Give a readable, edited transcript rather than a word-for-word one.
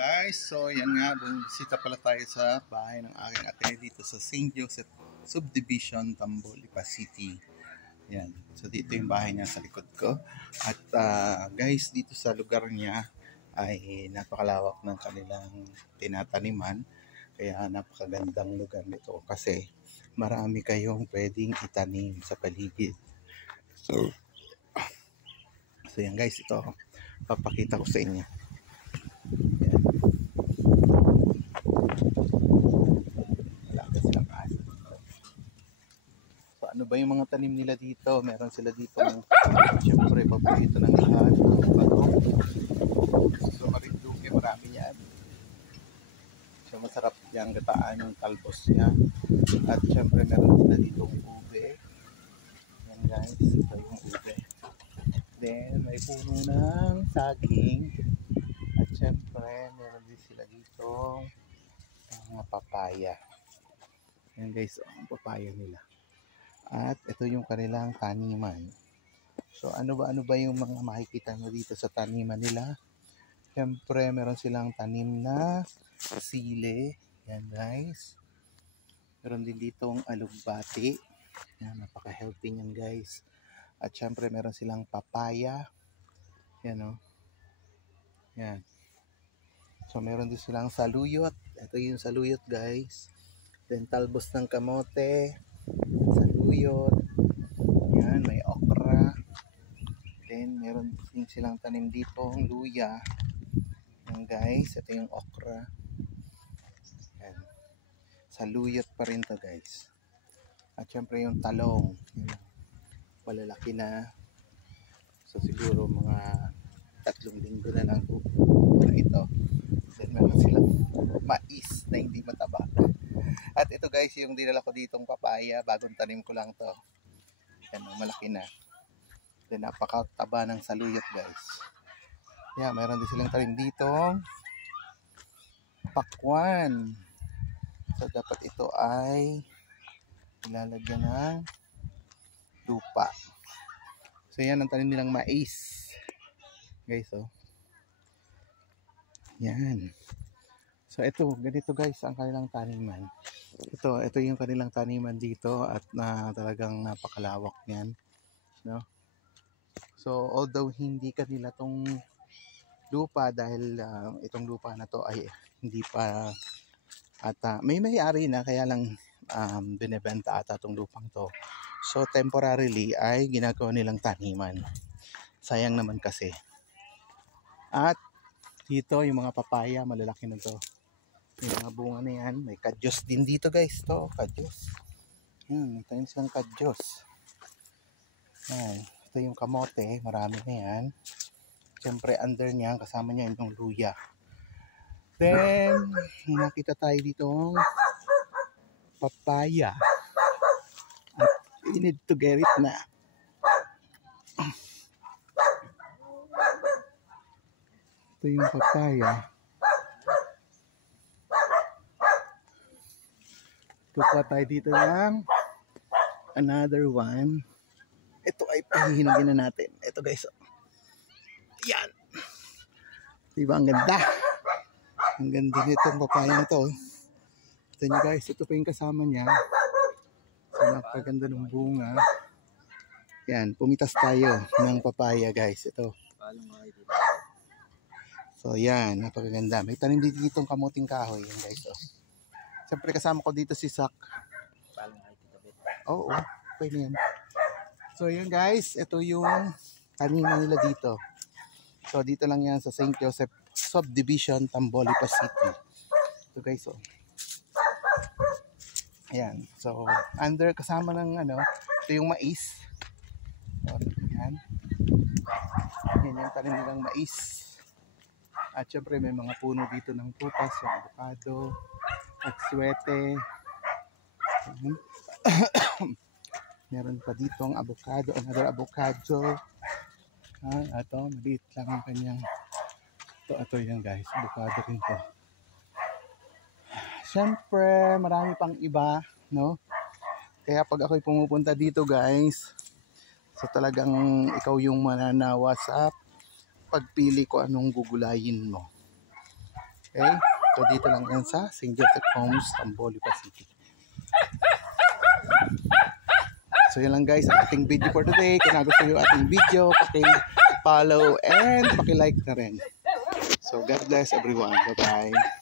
guys, so yan nga, bumisita pala tayo sa bahay ng aking ate dito sa St. Joseph Subdivision, Tamaulipas City. Yan, so dito yung bahay niya sa likod ko. At guys, dito sa lugar niya ay napakalawak ng kanilang tinataniman. Kaya napakagandang lugar nito kasi marami kayong pwedeng itanim sa paligid. So yan guys, ito papakita ko sa inyo. Yan. Malaki silang aso. So ano ba yung mga tanim nila dito? Meron sila dito siyempre paborito ng lahat, so marinduque, marami yan. So masarap yung gataan yung talbos niya. At siyempre meron sila dito ube. Yan guys, ito yung ube. Then may puno ng saging. At syempre, meron din sila dito mga papaya. Yan guys, ang papaya nila. At ito yung kanilang taniman. So ano ba yung mga makikita mo dito sa taniman nila? Syempre, meron silang tanim na sili. Yan guys. Meron din ditong alugbati. Yan, napaka-healthy niyan guys. At syempre, meron silang papaya. Yan o. Yan. So meron din silang saluyot. Ito yung saluyot guys. Then talbos ng kamote, saluyot. Yan, may okra. Then meron din silang tanim dito ng luya. Yan guys, ito yung okra. Yan. Saluyot pa rin to guys. At syempre yung talong. Yan. Malalaki na. So siguro mga 3 linggo na lang na ito. Then meron silang mais na hindi mataba. At ito guys, yung dinala ko ditong papaya, bagong tanim ko lang to. Yan, malaki na. Then napakataba ng saluyot guys. Yeah, meron din silang tanim ditong pakwan. So dapat ito ay ilalagyan ng lupa. So yan ang tanim nilang mais. Guys, oh. Yan. So ito, ganito guys ang kanilang taniman. Ito yung kanilang taniman dito at talagang napakalawak niyan, no? So although hindi kanila tong lupa dahil itong lupa na to ay hindi pa at may may-ari na, kaya lang binebenta ata tong lupang to. So temporarily ay ginagawa nilang taniman. Sayang naman kasi. At dito yung mga papaya, malalaki na to. Yung mga bunga na yan. May kadyos din dito guys. To, kadyos. May tanim silang kadyos. Yan. Ito yung kamote. Marami na yan. Siyempre under niya, kasama niya yung luya. Then, nakita tayo dito papaya. At we need to get it na. Ito yung papaya. Kukuha tayo dito ng another one. Ito ay pahihinugin na natin. Ito guys. Yan. Diba ang ganda? Ang ganda nitong papaya na to. Ito nyo guys. Ito pa yung kasama niya. So napakaganda ng bunga. Yan. Pumitas tayo ng papaya guys. Ito. So yan, napakaganda. May tanim dito ditong kamuting kahoy. Yan guys. Oh. Siyempre kasama ko dito si Sak. Oo, pwede yan. So yan guys, ito yung taniman nila dito. So dito lang yan sa St. Joseph Subdivision, Tamaulipas City. Ito guys, oh. Ayan. So under kasama ng ito yung mais. So, yan. Yan yung tanim nilang mais. At syempre may mga puno dito ng prutas, yung avocado at swete. Meron pa dito ang avocado, another avocado. Ito, maliit lang ang kanyang. Ito yan guys, avocado rin to. Syempre marami pang iba, no? Kaya pag ako'y pumupunta dito guys, so talagang ikaw yung mananawa sa pagpili ko anong gugulayin mo. Okay? So dito lang yan sa St. Joseph Homes, Tamaulipas City. So yun lang guys, ang ating video for today. Kung nagustuhan nyo ating video, paki-follow and paki-like na rin. So God bless everyone. Bye-bye.